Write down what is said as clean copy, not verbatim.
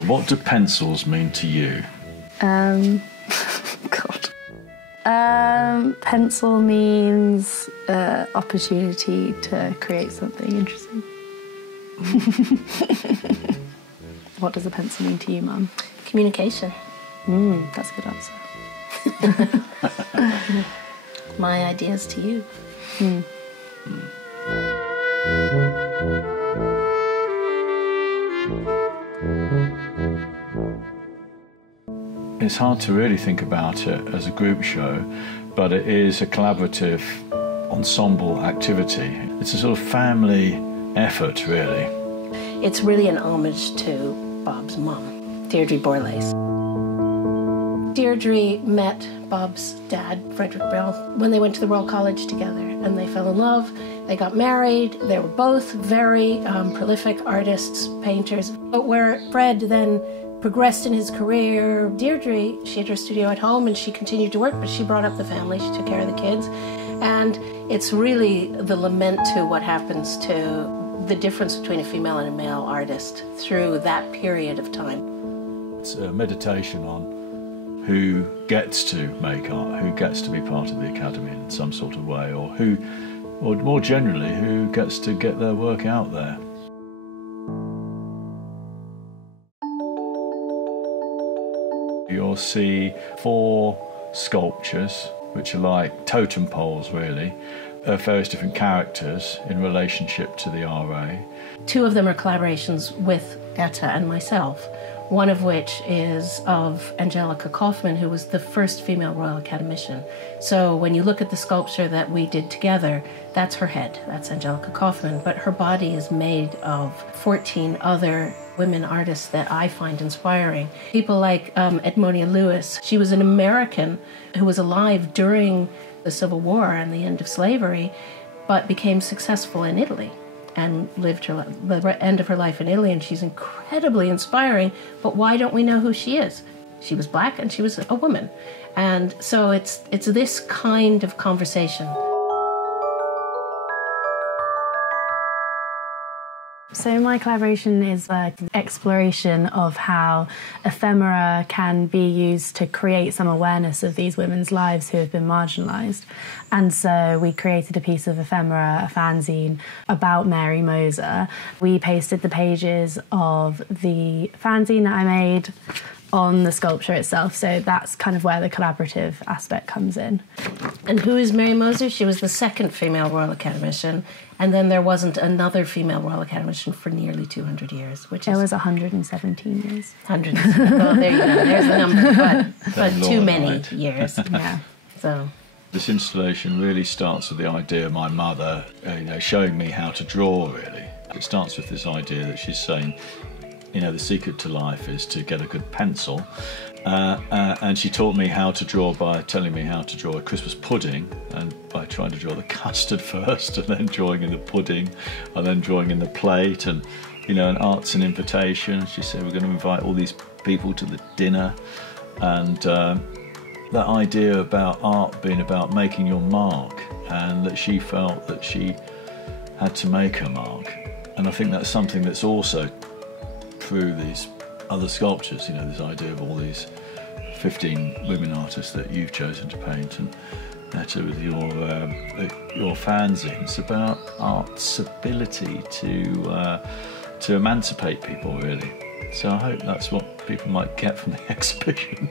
What do pencils mean to you? God. Pencil means opportunity to create something interesting. What does a pencil mean to you, Mum? Communication. That's a good answer. My ideas to you. It's hard to really think about it as a group show, but it is a collaborative ensemble activity. It's a sort of family effort, really. It's really an homage to Bob's mum, Deirdre Borlase. Deirdre met Bob's dad, Frederick Brill, when they went to the Royal College together, and they fell in love. They got married. They were both very prolific artists, painters. But where Fred then progressed in his career, Deirdre, she had her studio at home and she continued to work, but she brought up the family, she took care of the kids. And it's really the lament to what happens to the difference between a female and a male artist through that period of time. It's a meditation on who gets to make art, who gets to be part of the Academy in some sort of way, or who, or more generally, who gets to get their work out there. You'll see 4 sculptures, which are like totem poles, really, of various different characters in relationship to the RA. 2 of them are collaborations with Etta and myself, one of which is of Angelica Kaufman, who was the first female Royal Academician. So when you look at the sculpture that we did together, that's her head, that's Angelica Kaufman, but her body is made of 14 other women artists that I find inspiring. People like Edmonia Lewis. She was an American who was alive during the Civil War and the end of slavery, but became successful in Italy and lived the end of her life in Italy, and she's incredibly inspiring, but why don't we know who she is? She was black and she was a woman. And so it's this kind of conversation. So my collaboration is an exploration of how ephemera can be used to create some awareness of these women's lives who have been marginalised. And so we created a piece of ephemera, a fanzine, about Mary Moser. We pasted the pages of the fanzine that I made on the sculpture itself, so that's kind of where the collaborative aspect comes in. And who is Mary Moser? She was the second female Royal Academician, and then there wasn't another female Royal Academician for nearly 200 years, which is... It was 117 years. Hundreds. Well, there you go, there's the number, but too many years. Yeah. So... This installation really starts with the idea of my mother, showing me how to draw, really. It starts with this idea that she's saying, the secret to life is to get a good pencil. And she taught me how to draw by telling me how to draw a Christmas pudding, and by trying to draw the custard first, and then drawing in the pudding, and then drawing in the plate, and, and art's an invitation. She said, we're going to invite all these people to the dinner. And that idea about art being about making your mark, and that she felt that she had to make her mark. And I think that's something that's also through these other sculptures, this idea of all these 15 women artists that you've chosen to paint, and Etta with your fanzine. It's about art's ability to emancipate people, really. So I hope that's what people might get from the exhibition.